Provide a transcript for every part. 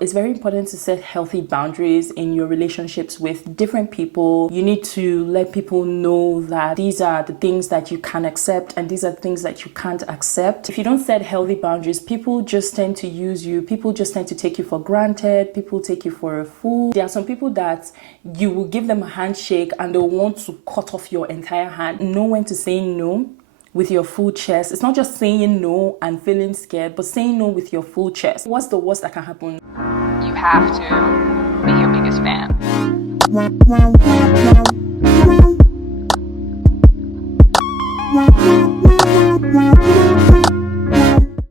It's very important to set healthy boundaries in your relationships with different people. You need to let people know that these are the things that you can accept and these are the things that you can't accept. If you don't set healthy boundaries, people just tend to use you. People just tend to take you for granted. People take you for a fool. There are some people that you will give them a handshake and they'll want to cut off your entire hand. Know when to say no with your full chest. It's not just saying no and feeling scared, but saying no with your full chest. What's the worst that can happen? You have to be your biggest fan.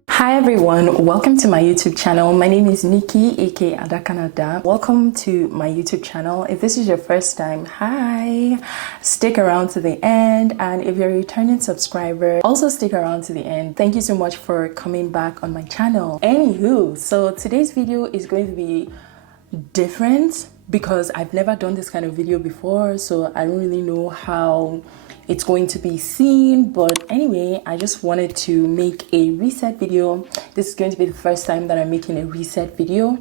Hi everyone, welcome to my YouTube channel. My name is Nikki, aka Adakanada. Welcome to my YouTube channel. If this is your first time, hi. Stick around to the end, and if you're a returning subscriber, also stick around to the end. Thank you so much for coming back on my channel. Anywho, so today's video is going to be different because I've never done this kind of video before, so I don't really know how it's going to be seen. But anyway, I just wanted to make a reset video. This is going to be the first time that I'm making a reset video,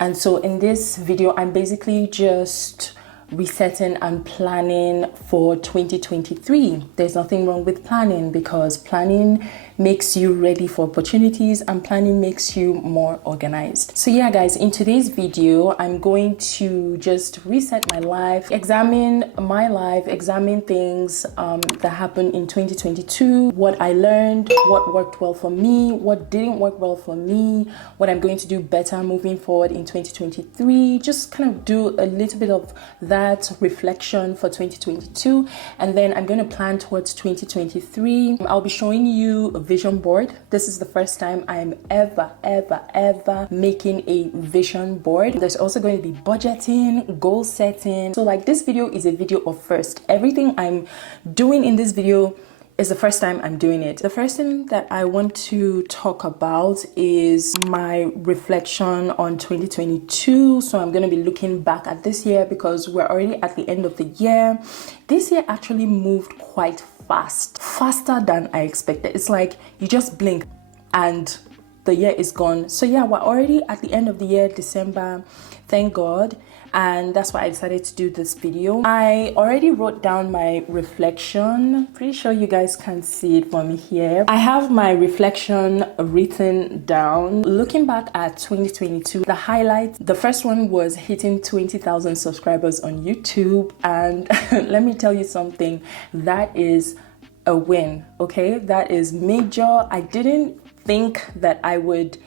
and so in this video I'm basically just resetting and planning for 2023. There's nothing wrong with planning because planning makes you ready for opportunities and planning makes you more organized. So yeah guys, in today's video I'm going to just reset my life, examine my life, examine things that happened in 2022, what I learned, what worked well for me, what didn't work well for me, what I'm going to do better moving forward in 2023. Just kind of do a little bit of that reflection for 2022, and then I'm going to plan towards 2023. I'll be showing you a vision board. This is the first time I'm ever making a vision board. There's also going to be budgeting, goal setting. So like, this video is a video of first. Everything I'm doing in this video is the first time I'm doing it. The first thing that I want to talk about is my reflection on 2022. So I'm going to be looking back at this year because we're already at the end of the year. This year actually moved quite fast, faster than I expected. It's like you just blink and the year is gone. So yeah, we're already at the end of the year, December, thank God. And that's why I decided to do this video. I already wrote down my reflection. Pretty sure you guys can see it from here. I have my reflection written down. Looking back at 2022, the highlights, the first one was hitting 20,000 subscribers on YouTube. And let me tell you something, that is a win, okay? That is major. I didn't think that I would,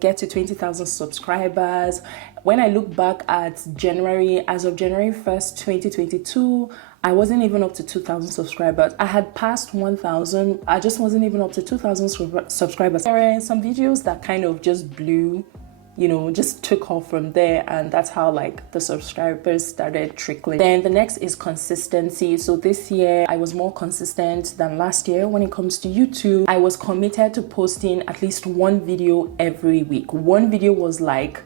get to 20,000 subscribers. When I look back at January, as of January 1st, 2022, I wasn't even up to 2,000 subscribers. I had passed 1,000. I just wasn't even up to 2,000 subscribers. There were some videos that kind of just blew, just took off from there, and that's how like the subscribers started trickling. Then the next is consistency. So this year I was more consistent than last year when it comes to YouTube. I was committed to posting at least one video every week. One video was like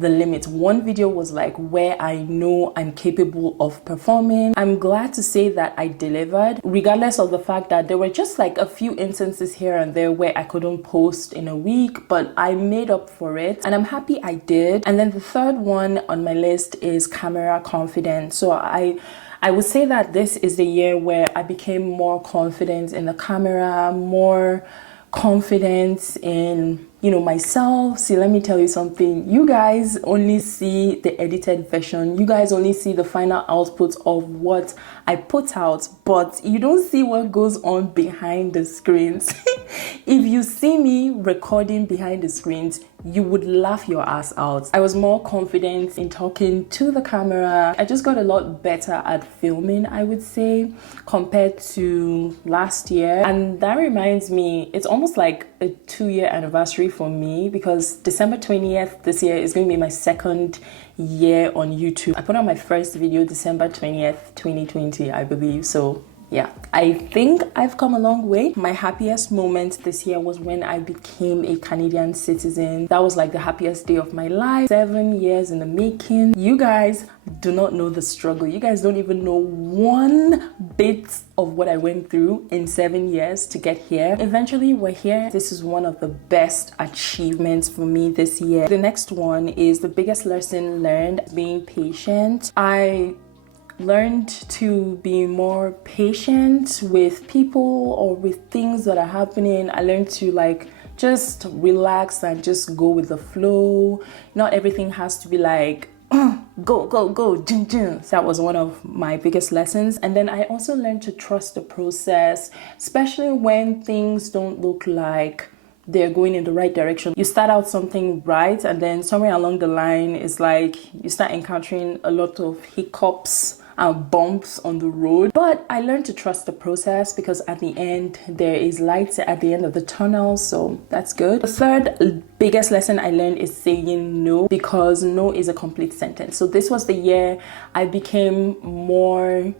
the limit. One video was like where I know I'm capable of performing. I'm glad to say that I delivered, regardless of the fact that there were just like a few instances here and there where I couldn't post in a week, but I made up for it and I'm happy I did. And then the third one on my list is camera confidence. So I would say that this is the year where I became more confident in the camera, more confidence in myself. See, let me tell you something, you guys only see the edited version, you guys only see the final output of what I put out, but you don't see what goes on behind the screens. If you see me recording behind the screens, you would laugh your ass out. I was more confident in talking to the camera. I just got a lot better at filming, I would say, compared to last year. And that reminds me, it's almost like a 2-year anniversary for me because December 20th this year is going to be my second year on YouTube. I put out my first video December 20th, 2020, I believe. So yeah, I think I've come a long way. My happiest moment this year was when I became a Canadian citizen. That was like the happiest day of my life. 7 years in the making. You guys do not know the struggle. You guys don't even know one bit of what I went through in 7 years to get here. Eventually, we're here. This is one of the best achievements for me this year. The next one is the biggest lesson learned, being patient. I learned to be more patient with people or with things that are happening. I learned to like just relax and just go with the flow. Not everything has to be like go, go, go, jin, jin. That was one of my biggest lessons. And then I also learned to trust the process, especially when things don't look like they're going in the right direction. You start out something right, and then somewhere along the line, it's like you start encountering a lot of hiccups and bumps on the road. But I learned to trust the process because at the end, there is light at the end of the tunnel. So that's good. The third biggest lesson I learned is saying no, because no is a complete sentence. So this was the year I became more,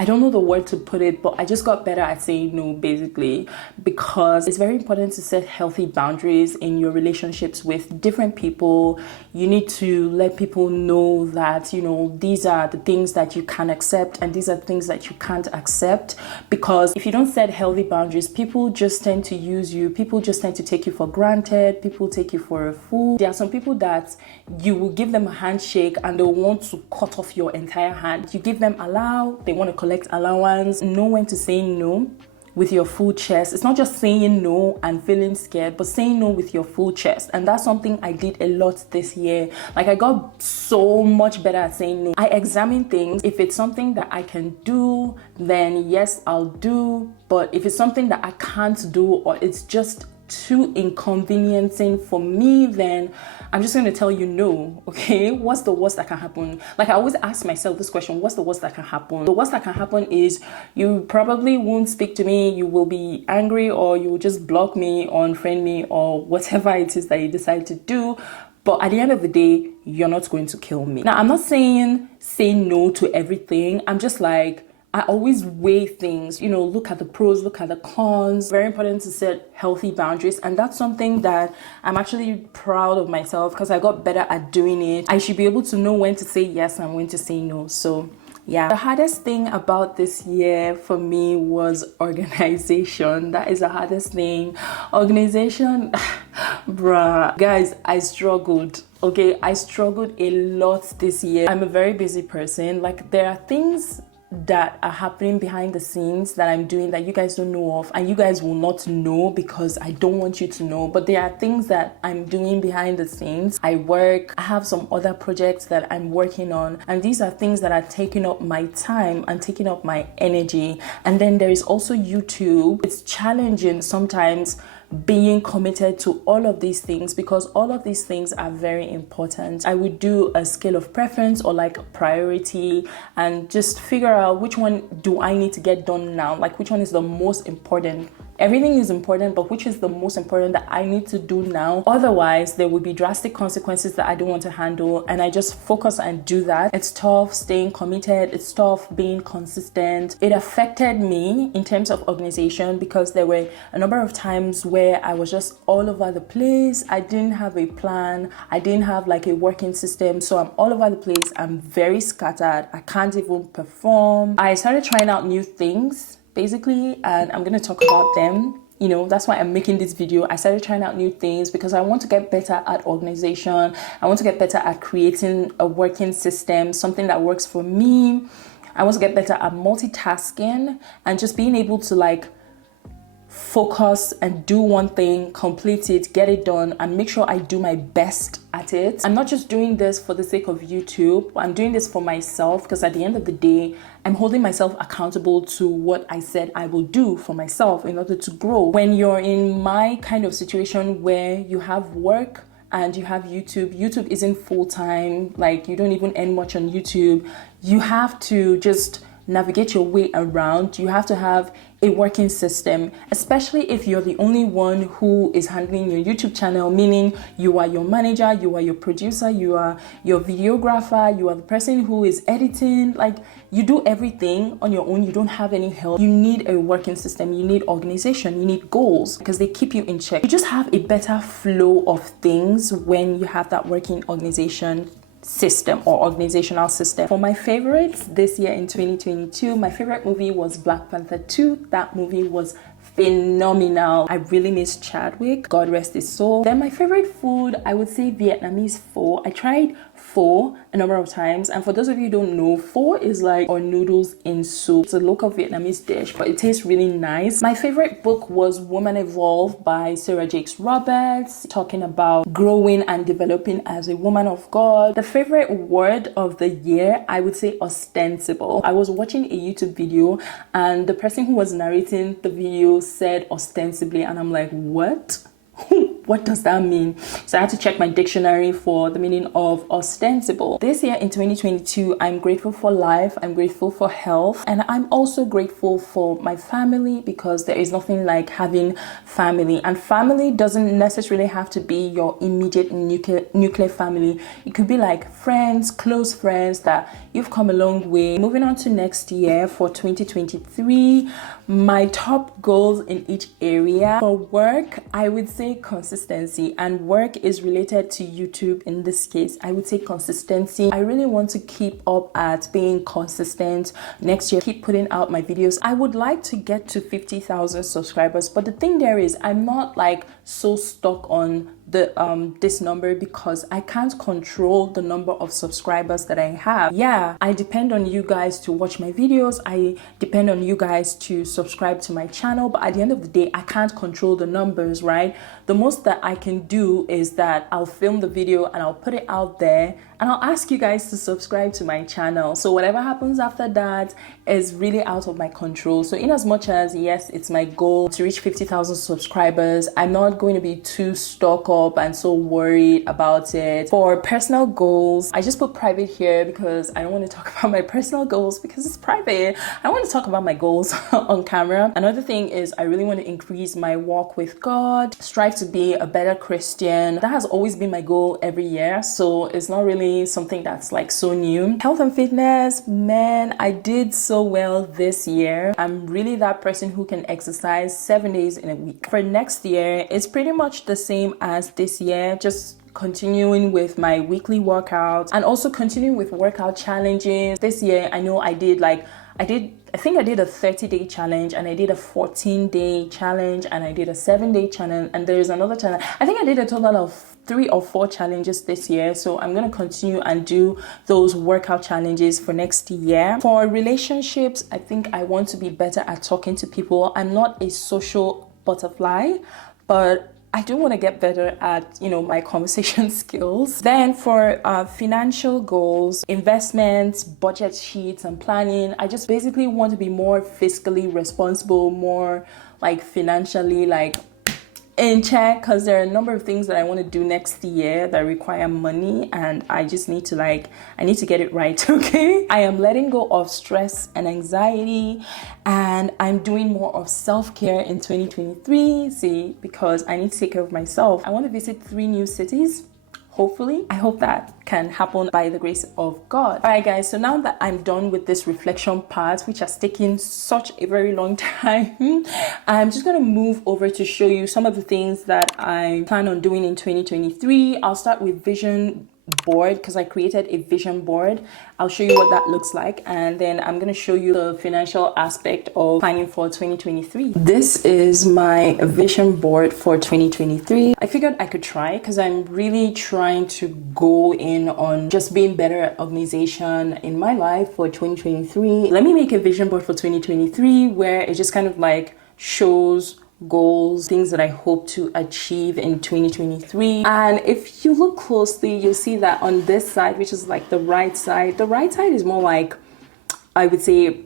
I don't know the word to put it, but I just got better at saying no, basically, because it's very important to set healthy boundaries in your relationships with different people. You need to let people know that, you know, these are the things that you can accept and these are things that you can't accept. Because if you don't set healthy boundaries, people just tend to use you. People just tend to take you for granted. People take you for a fool. There are some people that you will give them a handshake and they'll want to cut off your entire hand. You give them allow, they want to collect allowance. Know when to say no with your full chest. It's not just saying no and feeling scared, but saying no with your full chest. And that's something I did a lot this year. Like, I got so much better at saying no. I examine things. If it's something that I can do, then yes, I'll do. But if it's something that I can't do, or it's just too inconveniencing for me, then I'm just going to tell you no. Okay, what's the worst that can happen? Like, I always ask myself this question: what's the worst that can happen? The worst that can happen is you probably won't speak to me, you will be angry, or you will just block me, unfriend me, or whatever it is that you decide to do. But at the end of the day, you're not going to kill me. Now, I'm not saying say no to everything. I'm just like, I always weigh things, you know, look at the pros, look at the cons. Very important to set healthy boundaries. And that's something that I'm actually proud of myself, because I got better at doing it. I should be able to know when to say yes and when to say no. So yeah, the hardest thing about this year for me was organization. That is the hardest thing. Organization, bruh. Guys, I struggled. Okay, I struggled a lot this year. I'm a very busy person. Like, there are things that are happening behind the scenes that I'm doing that you guys don't know of, and you guys will not know because I don't want you to know. But there are things that I'm doing behind the scenes. I work, I have some other projects that I'm working on, and these are things that are taking up my time and taking up my energy. And then there is also YouTube. It's challenging sometimes being committed to all of these things, because all of these things are very important. I would do a scale of preference or like a priority and just figure out which one do I need to get done now, like which one is the most important. Everything is important, but which is the most important that I need to do now? Otherwise, there will be drastic consequences that I don't want to handle, and I just focus and do that. It's tough staying committed. It's tough being consistent. It affected me in terms of organization, because there were a number of times where I was just all over the place. I didn't have a plan. I didn't have like a working system. So I'm all over the place. I'm very scattered. I can't even perform. I started trying out new things, basically, and I'm going to talk about them. You know, that's why I'm making this video. I started trying out new things because I want to get better at organization. I want to get better at creating a working system, something that works for me. I want to get better at multitasking and just being able to like focus and do one thing, complete it, get it done, and make sure I do my best at it. I'm not just doing this for the sake of YouTube. I'm doing this for myself, because at the end of the day, I'm holding myself accountable to what I said I will do for myself in order to grow. When you're in my kind of situation where you have work and you have YouTube isn't full-time, like you don't even earn much on YouTube. You have to just navigate your way around, you have to have a working system, especially if you're the only one who is handling your YouTube channel, meaning you are your manager, you are your producer, you are your videographer, you are the person who is editing, like you do everything on your own. You don't have any help. You need a working system, you need organization, you need goals, because they keep you in check. You just have a better flow of things when you have that working organization system or organizational system. For my favorites this year in 2022, my favorite movie was Black Panther 2. That movie was phenomenal. I really miss Chadwick, God rest his soul. Then my favorite food, I would say Vietnamese pho. I tried pho a number of times, and for those of you who don't know, pho is like or noodles in soup. It's a local Vietnamese dish, but it tastes really nice. My favorite book was Woman Evolve by Sarah Jakes Roberts, talking about growing and developing as a woman of God. The favorite word of the year, I would say ostensible. I was watching a YouTube video and the person who was narrating the video said ostensibly, and I'm like, what? What does that mean? So I had to check my dictionary for the meaning of ostensible. This year in 2022, I'm grateful for life, I'm grateful for health, and I'm also grateful for my family, because there is nothing like having family. And family doesn't necessarily have to be your immediate nuclear family. It could be like friends, close friends that you've come a long way. Moving on to next year for 2023, my top goals in each area. For work, I would say consistency, and work is related to YouTube in this case. I would say consistency. I really want to keep up at being consistent next year, keep putting out my videos. I would like to get to 50,000 subscribers, but the thing there is I'm not like so stuck on the this number, because I can't control the number of subscribers that I have. Yeah, I depend on you guys to watch my videos, I depend on you guys to subscribe to my channel, but at the end of the day I can't control the numbers, right? The most that I can do is that I'll film the video and I'll put it out there, and I'll ask you guys to subscribe to my channel. So whatever happens after that is really out of my control. So in as much as yes, it's my goal to reach 50,000 subscribers, I'm not going to be too stuck up and so worried about it. For personal goals, I just put private here because I don't want to talk about my personal goals because it's private. I want to talk about my goals on camera. Another thing is I really want to increase my walk with God, strive to be a better Christian. That has always been my goal every year, so it's not really something that's like so new. Health and fitness, man, I did so well this year. I'm really that person who can exercise 7 days in a week. For next year, it's pretty much the same as this year, just continuing with my weekly workouts and also continuing with workout challenges. This year, I know I think I did a 30-day challenge, and I did a 14-day challenge, and I did a 7-day challenge, and there is another challenge. I think I did a total of 3 or 4 challenges this year, so I'm going to continue and do those workout challenges for next year. For relationships, I think I want to be better at talking to people. I'm not a social butterfly, but I do want to get better at, my conversation skills. Then for financial goals, investments, budget sheets, and planning, I just basically want to be more fiscally responsible, more like financially in check, because there are a number of things that I want to do next year that require money, and I just need to I need to get it right. Okay, I am letting go of stress and anxiety, and I'm doing more of self-care in 2023, because I need to take care of myself. I want to visit 3 new cities. Hopefully, I hope that can happen by the grace of God. All right, guys, so now that I'm done with this reflection part, which has taken such a very long time, I'm just going to move over to show you some of the things that I plan on doing in 2023. I'll start with vision board, because I created a vision board. I'll show you what that looks like, and then I'm going to show you the financial aspect of planning for 2023. This is my vision board for 2023. I figured I could try, because I'm really trying to go in on just being better at organization in my life for 2023. Let me make a vision board for 2023 where it just kind of shows goals, things that I hope to achieve in 2023. And if you look closely, you'll see that on this side, which is the right side is more I would say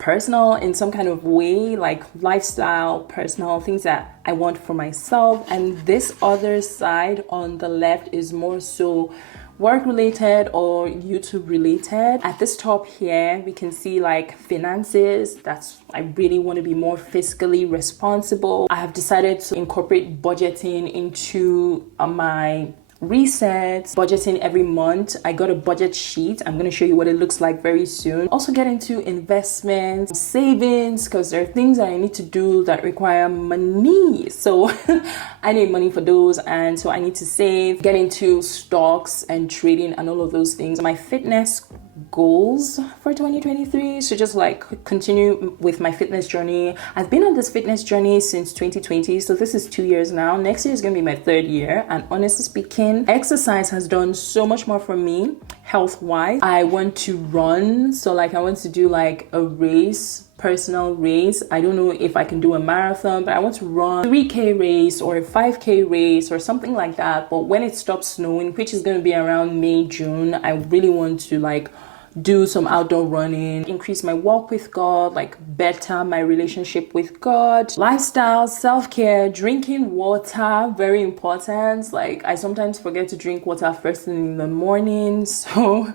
personal in some kind of way, like lifestyle, personal things that I want for myself. And this other side on the left is more so work related or YouTube related. At this top here, we can see like finances. That's, I really want to be more fiscally responsible. I have decided to incorporate budgeting into my resets, budgeting every month. I got a budget sheet. I'm going to show you what it looks like very soon. Also get into investments, savings, because there are things that I need to do that require money. So I need money for those, and so I need to save, get into stocks and trading and all of those things. My fitness goals for 2023, so just like continue with my fitness journey. I've been on this fitness journey since 2020, so this is 2 years now. Next year is going to be my 3rd year, and honestly speaking, exercise has done so much more for me health wise. I want to run, so like I want to do like a race, personal race. I don't know if I can do a marathon, but I want to run a 3K race or a 5K race or something like that. But when it stops snowing, which is going to be around May, June, I really want to like do some outdoor running, increase my walk with God, like better my relationship with God. Lifestyle, self-care, drinking water, very important. Like I sometimes forget to drink water first thing in the morning, so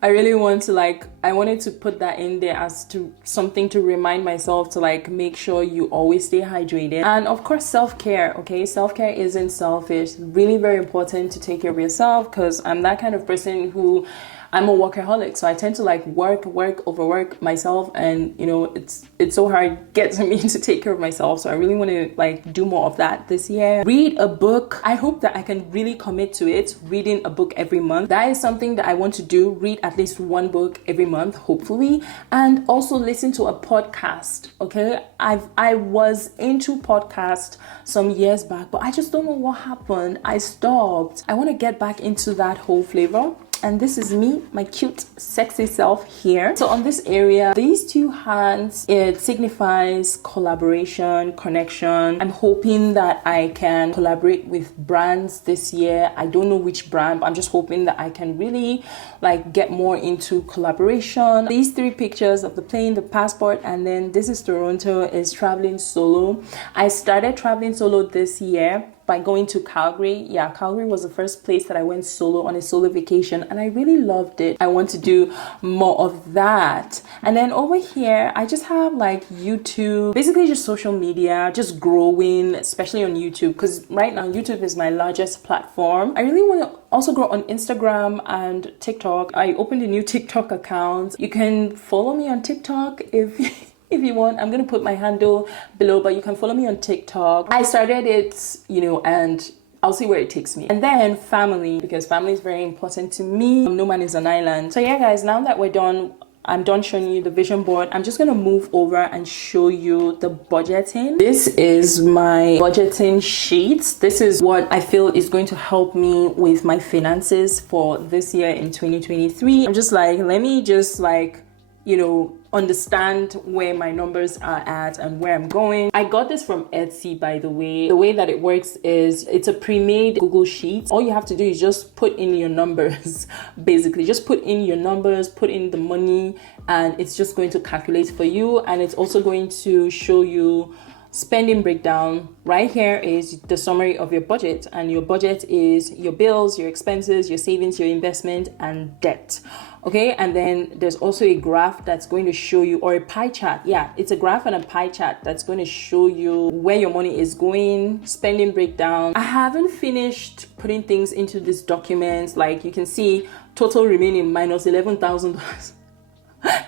I really want to I wanted to put that in there as to something to remind myself to like make sure you always stay hydrated. And of course, self-care, okay? Self-care isn't selfish. Really very important to take care of yourself, because I'm that kind of person who, I'm a workaholic, so I tend to like work, overwork myself, and you know, it's so hard to me to take care of myself. So I really want to like do more of that this year. Read a book. I hope that I can really commit to it, reading a book every month. That is something that I want to do, read at least one book every month, hopefully, and also listen to a podcast, okay? I was into podcast some years back, but I just don't know what happened. I stopped. I want to get back into that whole flavor. And this is me, my cute, sexy self here. So on this area, these two hands, it signifies collaboration, connection. I'm hoping that I can collaborate with brands this year. I don't know which brand, but I'm just hoping that I can really like get more into collaboration. These 3 pictures of the plane, the passport, and then this is Toronto, is traveling solo. I started traveling solo this year by going to Calgary. Yeah, Calgary was the first place that I went solo on a solo vacation, and I really loved it. I want to do more of that. And then over here, I just have like YouTube, basically just social media, just growing, especially on YouTube, because right now YouTube is my largest platform. I really want to also grow on Instagram and TikTok. I opened a new TikTok account. You can follow me on TikTok if you want. I'm gonna put my handle below, but you can follow me on TikTok. I started it, you know, and I'll see where it takes me. And then family, because family is very important to me. No man is an island. So yeah, guys, now that we're done, I'm done showing you the vision board. I'm just gonna move over and show you the budgeting. This is my budgeting sheet. This is what I feel is going to help me with my finances for this year in 2023. I'm just like, let me just like, you know, understand where my numbers are at and where I'm going. I got this from Etsy, by the way. The way that it works is it's a pre-made Google Sheet. All you have to do is just put in your numbers, basically. Just put in your numbers, put in the money, and it's just going to calculate for you. And it's also going to show you spending breakdown. Right here is the summary of your budget, and your budget is your bills, your expenses, your savings, your investment, and debt. Okay, and then there's also a graph that's going to show you, or a pie chart. Yeah, it's a graph and a pie chart that's going to show you where your money is going, spending breakdown. I haven't finished putting things into this document. Like you can see, total remaining minus $11,000.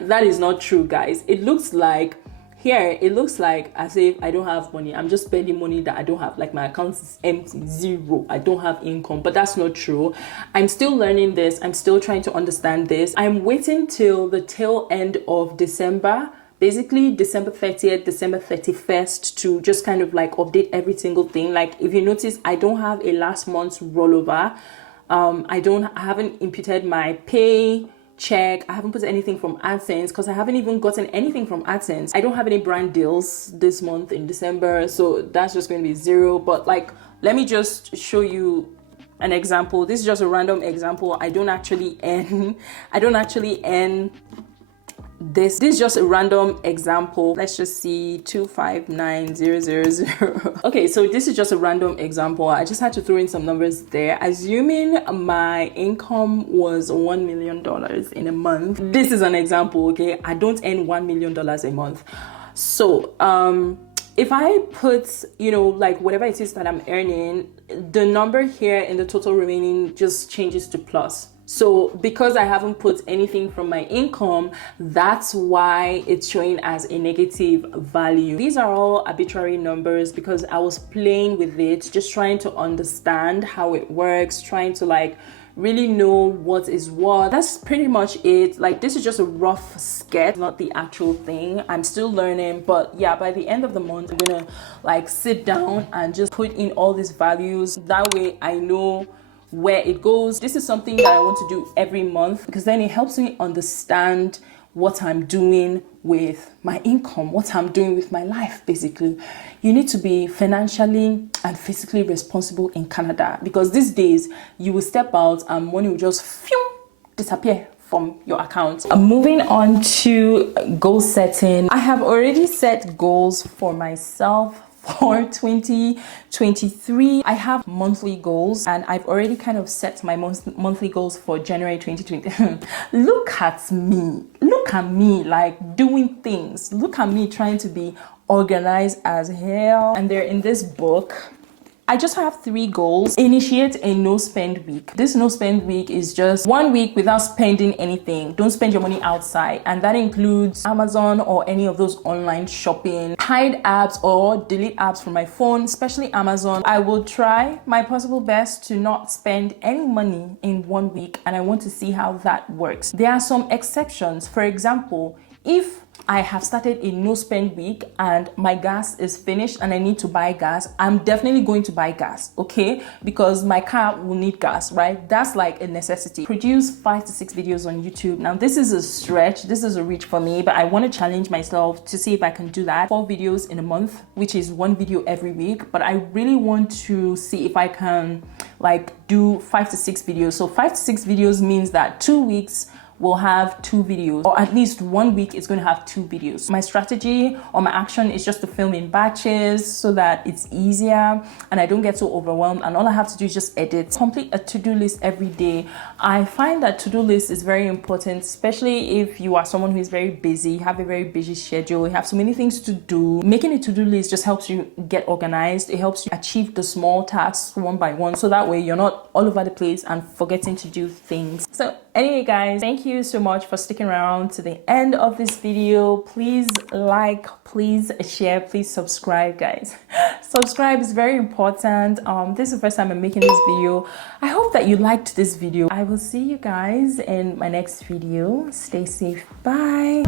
That is not true, guys. It looks like here, it looks like as if I don't have money. I'm just spending money that I don't have. Like my account is empty, zero. I don't have income, but that's not true. I'm still learning this. I'm still trying to understand this. I'm waiting till the tail end of December, basically December 30th, December 31st, to just kind of like update every single thing. Like if you notice, I don't have a last month's rollover. I haven't imputed my pay check. I haven't put anything from AdSense because I haven't even gotten anything from AdSense. I don't have any brand deals this month in December, so that's just going to be zero. But like, let me just show you an example. This is just a random example. I don't actually earn this is just a random example. Let's just see 259000. Okay, so this is just a random example. I just had to throw in some numbers there. Assuming my income was $1 million in a month. This is an example, okay? I don't earn $1 million a month. So if I put, you know, like whatever it is that I'm earning, the number here in the total remaining just changes to plus. So because I haven't put anything from my income, that's why it's showing as a negative value. These are all arbitrary numbers because I was playing with it, just trying to understand how it works, trying to like really know what is what. That's pretty much it. Like, this is just a rough sketch, not the actual thing. I'm still learning, but yeah, by the end of the month, I'm gonna like sit down and just put in all these values. That way I know where it goes. This is something that I want to do every month because then it helps me understand what I'm doing with my income, what I'm doing with my life. Basically, you need to be financially and physically responsible in Canada because these days you will step out and money will just disappear from your account. Moving on to goal setting. I have already set goals for myself for 2023. I have monthly goals and I've already kind of set my monthly goals for January 2020. Look at me like doing things. Look at me trying to be organized as hell. And they're in this book. I just have 3 goals. Initiate a no spend week. This no spend week is just 1 week without spending anything. Don't spend your money outside. And that includes Amazon or any of those online shopping, hide apps or delete apps from my phone, especially Amazon. I will try my possible best to not spend any money in 1 week, and I want to see how that works. There are some exceptions. For example, if I have started a no spend week and my gas is finished and I need to buy gas, I'm definitely going to buy gas, okay? Because my car will need gas, right? That's like a necessity. Produce 5 to 6 videos on YouTube. Now, this is a stretch, this is a reach for me, but I want to challenge myself to see if I can do that. 4 videos in a month, which is 1 video every week. But I really want to see if I can like do 5 to 6 videos. So 5 to 6 videos means that 2 weeks will have 2 videos, or at least 1 week is going to have 2 videos. My strategy or my action is just to film in batches so that it's easier and I don't get so overwhelmed, and all I have to do is just edit. Complete a to-do list every day. I find that to-do list is very important, especially if you are someone who is very busy, you have a very busy schedule, you have so many things to do. Making a to-do list just helps you get organized. It helps you achieve the small tasks one by one, so that way you're not all over the place and forgetting to do things. So anyway, guys, thank you so much for sticking around to the end of this video. Please like, please share, please subscribe, guys. Subscribe is very important. This is the first time I'm making this video. I hope that you liked this video. I will see you guys in my next video. Stay safe. Bye.